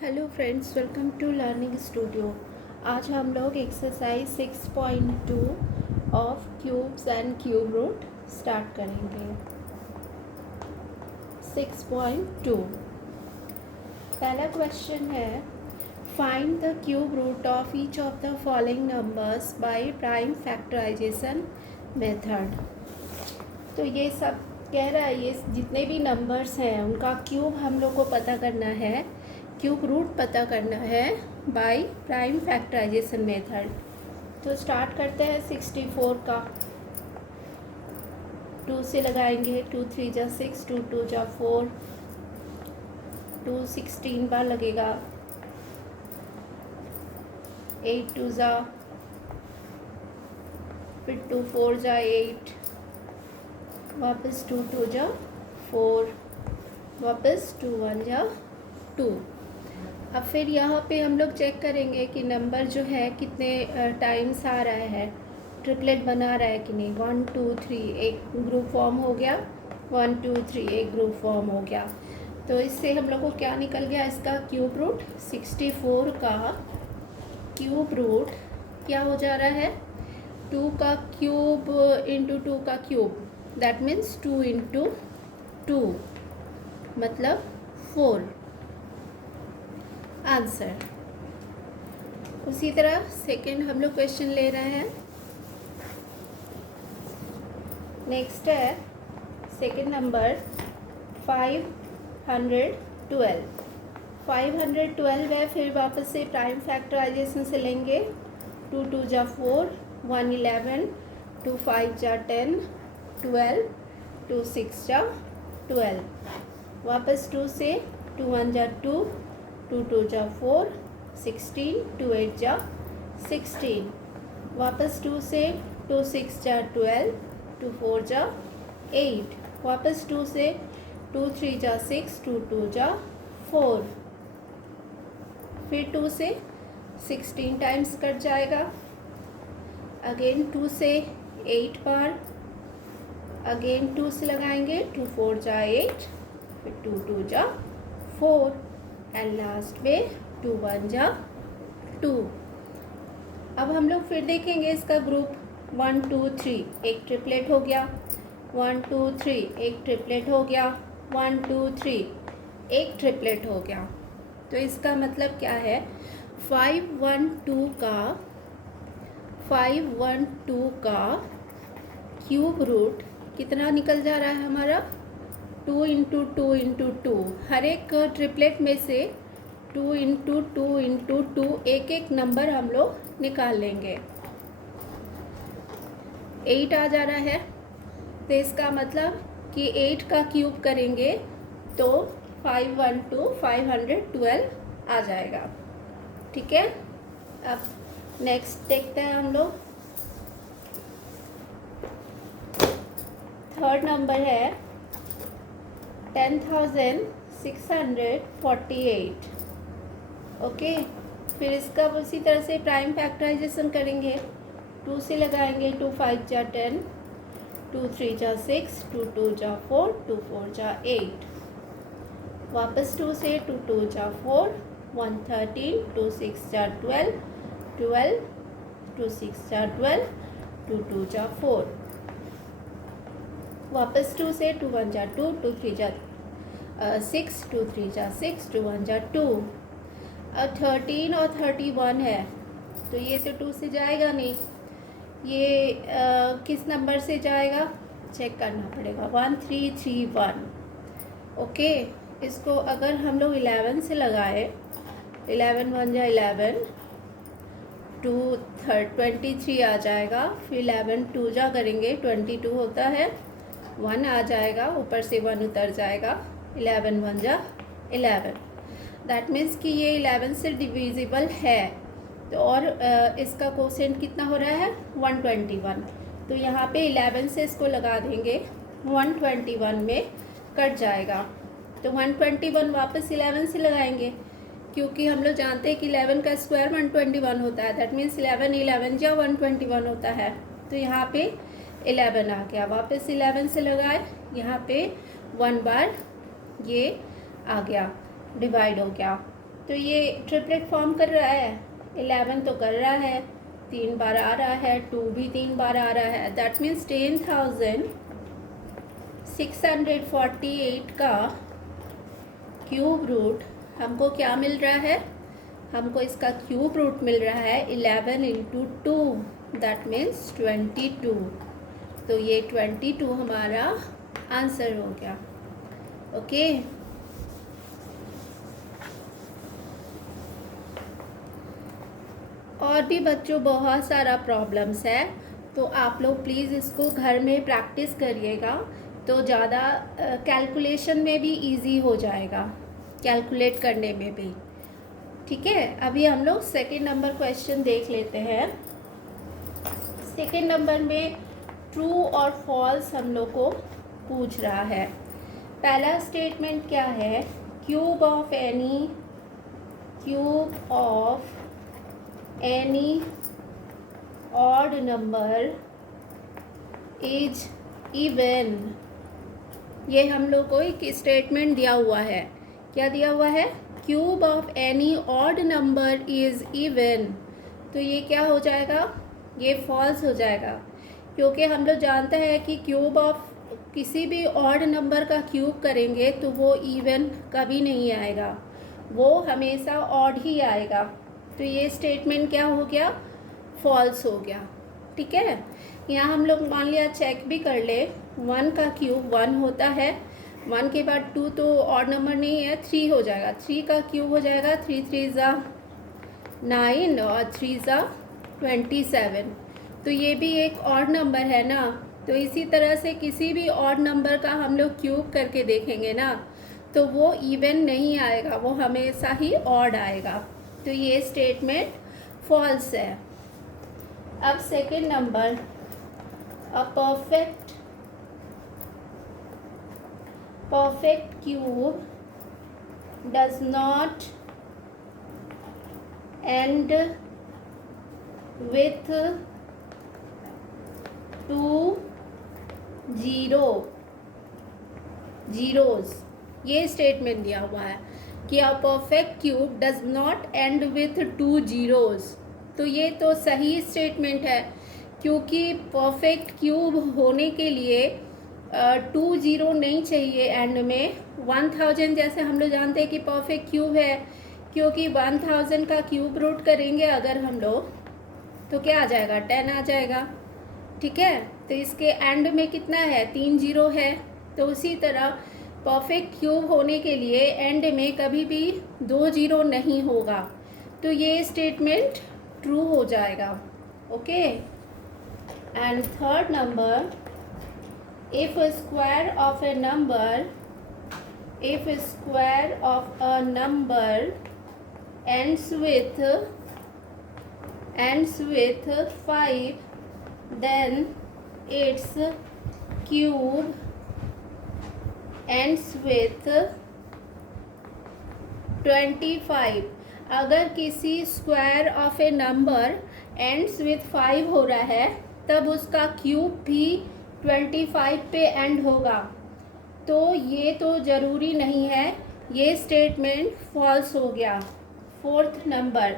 Hello friends, welcome to learning studio. आज हम लोग exercise 6.2 of cubes and cube root start करेंगे। 6.2 पहला क्वेश्चन है, find the cube root of each of the following numbers by prime factorization method. तो ये सब कह रहा है, ये जितने भी नंबर्स हैं उनका क्यूब हम लोग को पता करना है, क्यूब रूट पता करना है बाय प्राइम फैक्टराइजेशन मेथड। तो स्टार्ट करते हैं 64 का। 2 से लगाएंगे, 2 3 जा 6, 2 2 जा 4, 2 16 बार लगेगा, 8 2 जा, फिर 2 4 जा 8, वापस 2 2 जा 4, वापस 2 1 जा 2। अब फिर यहाँ पे हम लोग चेक करेंगे कि नंबर जो है कितने टाइम्स आ रहा है, ट्रिपलेट बना रहा है कि नहीं। 1 2 3 एक ग्रुप फॉर्म हो गया, 1 2 3 एक ग्रुप फॉर्म हो गया। तो इससे हम लोग को क्या निकल गया, इसका क्यूब रूट 64 का क्यूब रूट क्या हो जा रहा है, 2 का क्यूब इंटू 2 का क्यूब, दैट मीन्स 2 इंटू 2 मतलब 4 आंसर। उसी तरह सेकेंड हम लोग क्वेश्चन ले रहे हैं। नेक्स्ट है सेकेंड नंबर 512। 512 है, फिर वापस से प्राइम फैक्टराइजेशन से लेंगे। 2 2 जा 4, 1 11, 2 5 जा 10, 12, 2 6 जा 12, वापस 2 से 2 1 जा 2, 2 2 जा 4, 16, 2 8 जा 16, वापस 2 से 2 6 जा 12, 2 4 जा 8, वापस 2 से 2 3 जा 6, 2 2 जा 4, फिर 2 से 16 टाइम्स कट जाएगा, अगेन 2 से 8 बार, अगेन 2 से लगाएंगे, 2 4 जा 8, फिर 2 2 जा 4 एंड लास्ट में 2 1 जा 2। अब हम लोग फिर देखेंगे इसका ग्रुप 1 2 3 एक ट्रिपलेट हो गया, 1 2 3 एक ट्रिपलेट हो गया, 1 2 3 एक ट्रिपलेट हो गया। तो इसका मतलब क्या है, 512 का क्यूब रूट कितना निकल जा रहा है हमारा, 2 इंटू 2 इंटू 2। हर एक ट्रिपलेट में से 2 इंटू 2 इंटू 2 एक एक नंबर हम लोग निकाल लेंगे। 8 आ जा रहा है, तो इसका मतलब कि 8 का क्यूब करेंगे तो 512 512 आ जाएगा। ठीक है, अब नेक्स्ट देखते हैं हम लोग। थर्ड नंबर है 10,648। ओके, फिर इसका उसी तरह से प्राइम फैक्टराइजेशन करेंगे। 2 से लगाएंगे, 2 5 जा 10, 2 3 जा 6, 2 2 जा 4, 2 4 जा 8, वापस 2 से 2 2 जा 4, 1 13, 2 6 जा 12, 12, 2 6 जा 12, 2 2 जा 4, वापस 2 से 2 1 जा 2, 2 3 जा 6, 2 3 जा 6, 2 1 जा 2। अब 13 और 31 है, तो ये तो 2 से जाएगा नहीं, ये किस नंबर से जाएगा चेक करना पड़ेगा, 1 3 3 1। ओके, इसको अगर हम लोग 11 से लगाए, 11 1 जा 11, 2 23 आ जाएगा, फिर 11 2 जा करेंगे 22 होता है, 1 आ जाएगा, ऊपर से 1 उतर जाएगा, 11 1 जा 11। दैट मीन्स कि ये 11 से डिविजिबल है। तो और इसका कोसेंट कितना हो रहा है, 121। तो यहाँ पे 11 से इसको लगा देंगे, 121 में कट जाएगा। तो 121 वापस 11 से लगाएंगे, क्योंकि हम लोग जानते हैं कि 11 का स्क्वायर 121 होता है। दैट मीन्स 11 11 जा 121 होता है। तो यहाँ पे 11 आ गया, वापस 11 से लगाए, यहाँ पे 1 बार ये आ गया, डिवाइड हो गया। तो ये ट्रिपलेट फॉर्म कर रहा है, 11 तो कर रहा है, 3 बार आ रहा है, 2 भी 3 बार आ रहा है, दैट मीन्स 10,648 का क्यूब रूट हमको क्या मिल रहा है, हमको इसका क्यूब रूट मिल रहा है 11 इंटू 2, दैट मीन्स 22। तो ये 22 हमारा आंसर हो गया। ओके और भी बच्चों बहुत सारा प्रॉब्लम्स है, तो आप लोग प्लीज़ इसको घर में प्रैक्टिस करिएगा, तो ज़्यादा कैलकुलेशन में भी इजी हो जाएगा, कैलकुलेट करने में भी। ठीक है, अभी हम लोग सेकंड नंबर क्वेश्चन देख लेते हैं। सेकंड नंबर में ट्रू और फॉल्स हम लोग को पूछ रहा है। पहला स्टेटमेंट क्या है, cube of any odd number is even. ये हम लोग को एक स्टेटमेंट दिया हुआ है, क्या दिया हुआ है, cube of any odd number is even. तो ये क्या हो जाएगा, ये फॉल्स हो जाएगा, क्योंकि हम लोग जानते हैं कि क्यूब ऑफ किसी भी ऑड नंबर का क्यूब करेंगे तो वो इवन कभी नहीं आएगा, वो हमेशा ऑड ही आएगा। तो ये स्टेटमेंट क्या हो गया, फॉल्स हो गया। ठीक है, यहाँ हम लोग मान लिया चेक भी कर ले, 1 का क्यूब 1 होता है, 1 के बाद 2 तो ऑड नंबर नहीं है, 3 हो जाएगा, 3 का क्यूब हो जाएगा 3 3 ज़ा 9 और 3 ज़ा 27। तो ये भी एक ऑड नंबर है ना, तो इसी तरह से किसी भी ऑड नंबर का हम लोग क्यूब करके देखेंगे ना, तो वो इवन नहीं आएगा, वो हमेशा ही ऑड आएगा। तो ये स्टेटमेंट फॉल्स है। अब second number, a perfect cube does not end with 2 zeros। ये स्टेटमेंट दिया हुआ है कि a perfect cube does not and with 2 zeros। तो ये तो सही स्टेटमेंट है, क्योंकि परफेक्ट क्यूब होने के लिए 2 0 नहीं चाहिए एंड में। 1000 जैसे हम लोग जानते हैं कि परफेक्ट क्यूब है, क्योंकि 1000 का क्यूब रूट करेंगे अगर हम लोग तो क्या आ जाएगा, 10 आ जाएगा। ठीक है, तो इसके एंड में कितना है, 3 0 है। तो उसी तरह परफेक्ट क्यूब होने के लिए एंड में कभी भी 2 0 नहीं होगा, तो ये स्टेटमेंट ट्रू हो जाएगा। Okay, and third number, if a square of a number ends with 5, then its cube ends with 25। अगर किसी square of A number ends with 5 हो रहा है, तब उसका क्यूब भी 25 पे एंड होगा। तो ये तो ज़रूरी नहीं है, ये स्टेटमेंट फॉल्स हो गया। Fourth number,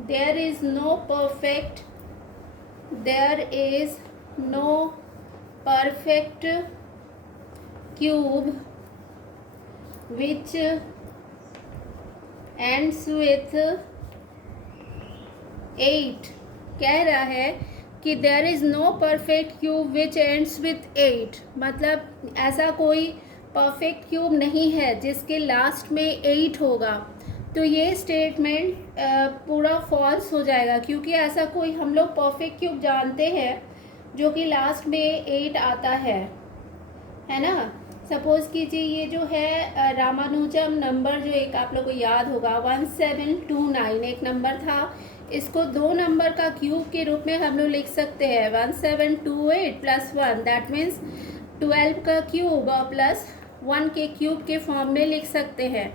there is no perfect cube which ends with 8। कह रहा है कि there is no perfect cube which ends with 8, मतलब ऐसा कोई परफेक्ट क्यूब नहीं है जिसके लास्ट में 8 होगा। तो ये स्टेटमेंट पूरा फॉल्स हो जाएगा, क्योंकि ऐसा कोई हम लोग परफेक्ट क्यूब जानते हैं जो कि लास्ट में 8 आता है ना। सपोज़ कीजिए ये जो है रामानुजम नंबर, जो एक आप लोग को याद होगा 1729 एक नंबर था, इसको 2 नंबर का क्यूब के रूप में हम लोग लिख सकते हैं, 1728 + 1, दैट मीन्स 12 का क्यूब और प्लस 1 के क्यूब के फॉर्म में लिख सकते हैं।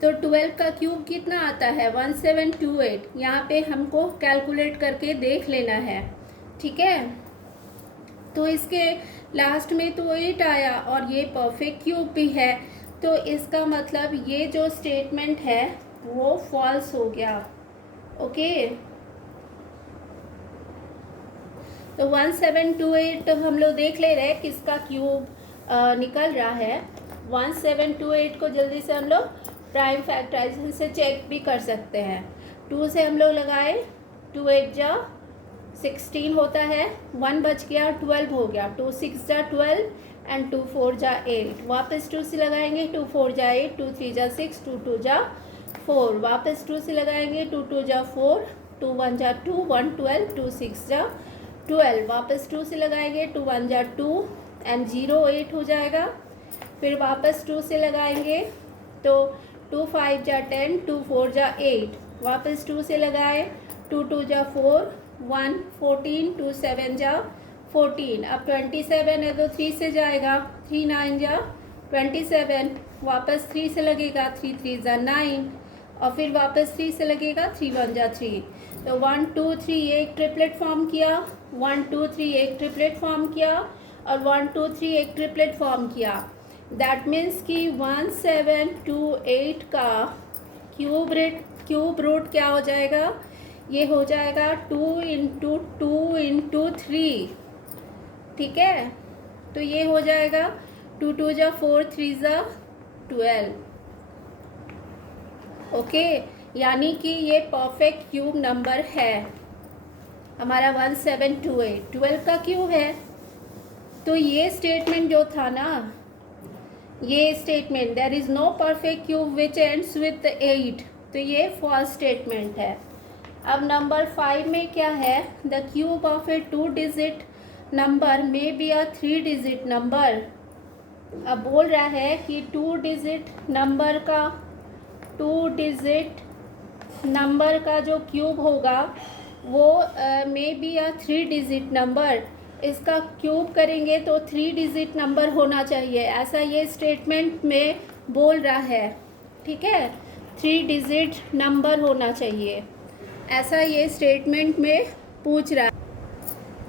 तो 12 का क्यूब कितना आता है, 1728। यहाँ पे हमको कैलकुलेट करके देख लेना है। ठीक है, तो इसके लास्ट में तो 8 आया और ये परफेक्ट क्यूब भी है, तो इसका मतलब ये जो स्टेटमेंट है वो फॉल्स हो गया। ओके, तो 1728 तो हम लोग देख ले रहे हैं किसका क्यूब निकल रहा है। 1728 को जल्दी से हम लोग प्राइम फैक्टराइजेशन से चेक भी कर सकते हैं। 2 से हम लोग लगाए, 2 8 जा 16 होता है, 1 बच गया, 12 हो गया, 2 6 जा 12 एंड 2 4 जा 8। वापस 2 से लगाएंगे, 2 4 जा 8, 2 3 जा 6, 2 2 जा 4। वापस 2 से लगाएंगे, 2 2 जा 4, 2 1 जा 2, 1 12, 2 6 जा 12। वापस 2 से लगाएंगे, 2 1 जा 2 एंड 0 8 हो जाएगा। फिर वापस 2 से लगाएंगे तो 2 5 जा 10, 2 4 जा 8। वापस 2 से लगाए, 2 2 जा 4, 1 14, 2 7 जा 14। अब 27 है तो 3 से जाएगा, 3 9 जा 27। वापस 3 से लगेगा, 3 3 जा 9 और फिर वापस 3 से लगेगा, 3 1 जा 3। तो 1 2 3 एक ट्रिपलेट फॉर्म किया, 1 2 3 एक ट्रिपलेट फॉर्म किया और 1 2 3 एक ट्रिपलेट फॉर्म किया। दैट मीन्स कि 1728 का क्यूब रूट क्या हो जाएगा, ये हो जाएगा 2 × 2 × 3। ठीक है, तो ये हो जाएगा 2 2 जा 4, 3 जा 12। ओके, यानी कि ये परफेक्ट क्यूब नंबर है हमारा 1728, 12 का क्यूब है। तो ये स्टेटमेंट जो था ना, ये statement there is no perfect cube which ends with 8, तो ये फॉल्स स्टेटमेंट है। अब नंबर 5 में क्या है, the cube of A 2 digit number may be a 3 digit number. अब बोल रहा है कि 2 डिजिट नंबर का जो क्यूब होगा वो may be a 3 digit number. इसका क्यूब करेंगे तो 3 डिजिट नंबर होना चाहिए, ऐसा ये स्टेटमेंट में बोल रहा है। ठीक है, 3 डिजिट नंबर होना चाहिए, ऐसा ये स्टेटमेंट में पूछ रहा है।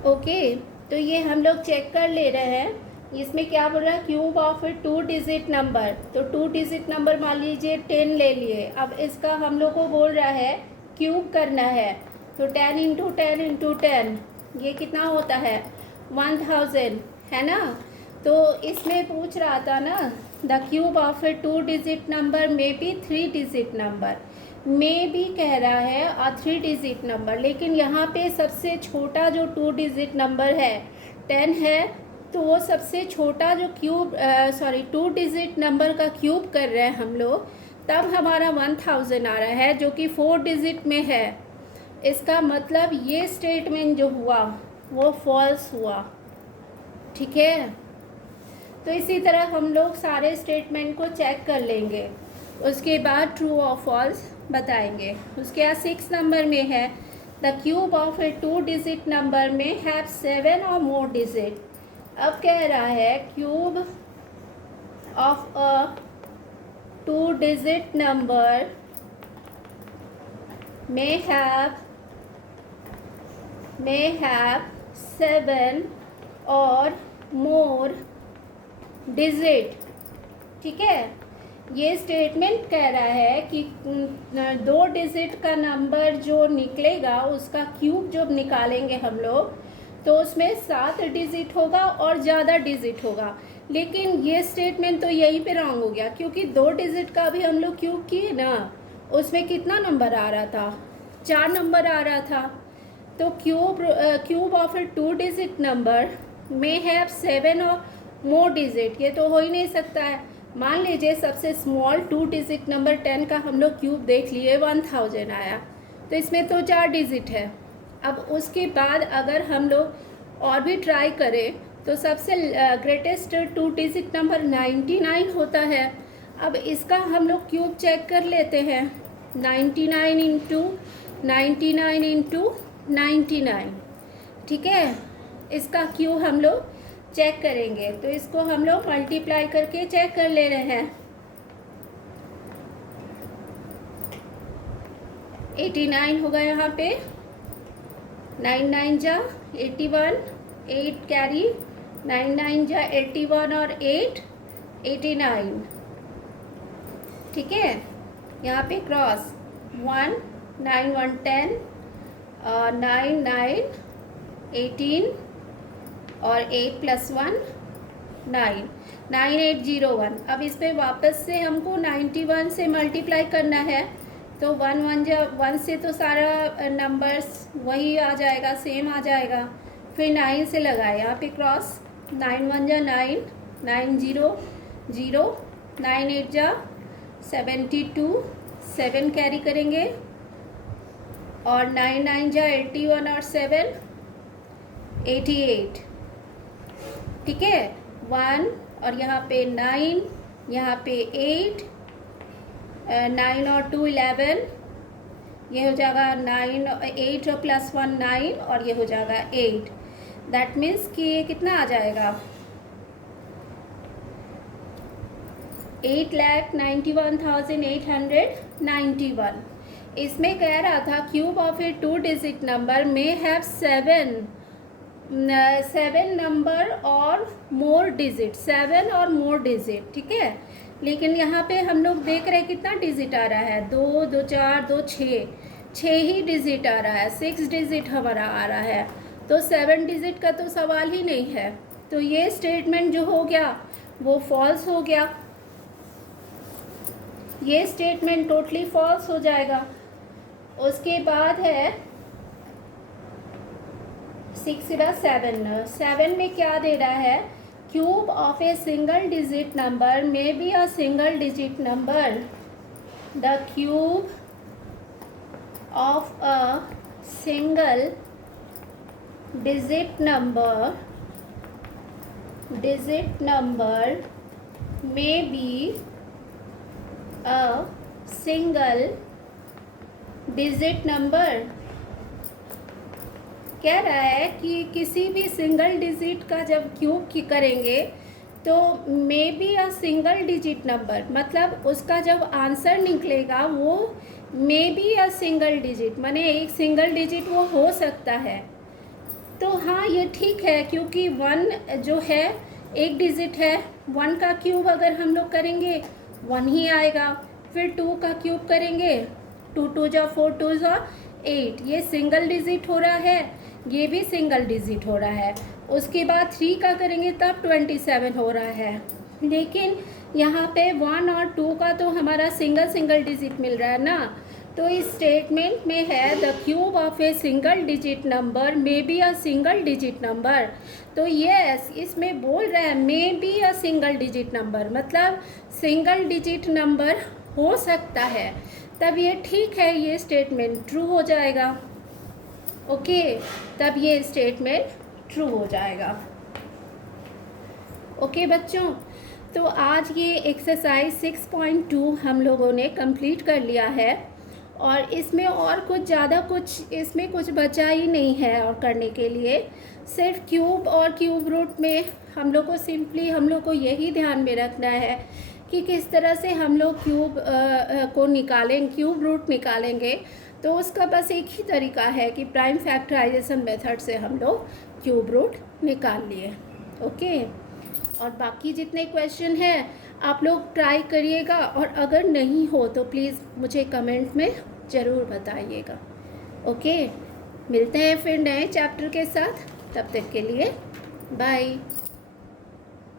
ओके, तो ये हम लोग चेक कर ले रहे हैं। इसमें क्या बोल रहा है, cube of A 2 digit number. तो 2 डिजिट नंबर मान लीजिए 10 ले लिए। अब इसका हम लोग को बोल रहा है क्यूब करना है, तो 10 × 10 × 10 ये कितना होता है, 1000 है ना। तो इसमें पूछ रहा था ना, the cube of A 2 digit number may be 3 digit number. May be कह रहा है और 3 डिजिट नंबर, लेकिन यहाँ पे सबसे छोटा जो 2 डिजिट नंबर है 10 है, तो वो सबसे छोटा जो 2 डिजिट नंबर का क्यूब कर रहे हैं हम लोग, तब हमारा 1000 आ रहा है जो कि 4 डिजिट में है। इसका मतलब ये स्टेटमेंट जो हुआ वो फॉल्स हुआ। ठीक है, तो इसी तरह हम लोग सारे स्टेटमेंट को चेक कर लेंगे, उसके बाद ट्रू और फॉल्स बताएंगे। उसके बाद 6 नंबर में है, the cube of A 2 digit number में हैव 7 और मोर डिजिट। अब कह रहा है cube of a 2 digit number may have 7 और more डिजिट। ठीक है, ये स्टेटमेंट कह रहा है कि 2 डिजिट का नंबर जो निकलेगा उसका क्यूब जब निकालेंगे हम लोग तो उसमें 7 डिजिट होगा और ज़्यादा डिजिट होगा। लेकिन ये स्टेटमेंट तो यहीं पे रॉन्ग हो गया, क्योंकि 2 डिजिट का भी हम लोग क्यूब किए ना, उसमें कितना नंबर आ रहा था, 4 नंबर आ रहा था। तो cube of A 2 digit number में हैव 7 और मोर डिजिट, ये तो हो ही नहीं सकता है। मान लीजिए सबसे स्मॉल 2 डिजिट नंबर 10 का हम लोग क्यूब देख लिए, 1000 आया, तो इसमें तो 4 डिजिट है। अब उसके बाद अगर हम लोग और भी ट्राई करें तो सबसे ग्रेटेस्ट 2 डिजिट नंबर 99 होता है। अब इसका हम लोग क्यूब चेक कर लेते हैं, 99 × 99 × 99। ठीक है, इसका क्यूब हम लोग चेक करेंगे, तो इसको हम लोग मल्टीप्लाई करके चेक कर ले रहे हैं। 89 होगा यहाँ पे, 9 9 जा 81, 8 कैरी, 9 9 जा 81 और 8 89। ठीक है, यहाँ पे क्रॉस 1 9 1 10 9 9 18 और 8 + 1 9 9801। अब इस पर वापस से हमको 91 से मल्टीप्लाई करना है, तो 1 1 से तो सारा नंबर्स वही आ जाएगा, सेम आ जाएगा। फिर 9 से लगाए, यहाँ पे क्रॉस 9 1 9 9 0 0 9 8 72 7 कैरी करेंगे और 9 9 81 और 7 88। ठीक है, 1 और यहाँ पे 9, यहाँ पे 8, 9 और 2 11, ये हो जाएगा 9 8 और +1 9 और ये हो जाएगा 8। दैट मीन्स कि ये कितना आ जाएगा 8,91,891। इसमें कह रहा था cube of A 2 digit number में हैव 7 नंबर और मोर डिजिट, 7 और मोर डिजिट। ठीक है, लेकिन यहाँ पे हम लोग देख रहे हैं कितना डिजिट आ रहा है, 2 2 4 2 6 ही डिजिट आ रहा है, 6 डिजिट हमारा आ रहा है, तो 7 डिजिट का तो सवाल ही नहीं है। तो ये स्टेटमेंट जो हो गया वो फॉल्स हो गया, ये स्टेटमेंट टोटली फॉल्स हो जाएगा। उसके बाद है 7 में क्या दे रहा है, cube of a single digit number may be a single digit number, the cube of a single digit number may be a single digit number. कह रहा है कि किसी भी सिंगल डिजिट का जब क्यूब की करेंगे तो may be a single digit number, मतलब उसका जब आंसर निकलेगा वो may be a single digit, माने एक सिंगल डिजिट वो हो सकता है। तो हाँ ये ठीक है, क्योंकि 1 जो है एक डिजिट है, 1 का क्यूब अगर हम लोग करेंगे 1 ही आएगा। फिर 2 का क्यूब करेंगे, 2 2 जा 4 2 जा 8, ये सिंगल डिजिट हो रहा है, ये भी सिंगल डिजिट हो रहा है। उसके बाद 3 का करेंगे तब 27 हो रहा है, लेकिन यहाँ पे 1 और 2 का तो हमारा सिंगल डिजिट मिल रहा है ना। तो इस स्टेटमेंट में है the cube of a single digit number may be a single digit number. तो यस, इसमें बोल रहा है may be a single digit number, मतलब सिंगल डिजिट नंबर हो सकता है, तब ये ठीक है, ये स्टेटमेंट ट्रू हो जाएगा। ओके, तब ये स्टेटमेंट ट्रू हो जाएगा। ओके बच्चों, तो आज ये एक्सरसाइज 6.2 हम लोगों ने कंप्लीट कर लिया है, और इसमें और कुछ इसमें कुछ बचा ही नहीं है और करने के लिए। सिर्फ क्यूब और क्यूब रूट में हम लोग को सिंपली हम लोग को यही ध्यान में रखना है कि किस तरह से हम लोग क्यूब को निकालेंगे, क्यूब रूट निकालेंगे। तो उसका बस एक ही तरीका है कि प्राइम फैक्टराइजेशन मेथड से हम लोग क्यूब रूट निकाल लिए। ओके, और बाकी जितने क्वेश्चन हैं आप लोग ट्राई करिएगा, और अगर नहीं हो तो प्लीज़ मुझे कमेंट में ज़रूर बताइएगा। ओके, मिलते हैं फिर नए चैप्टर के साथ, तब तक के लिए बाय।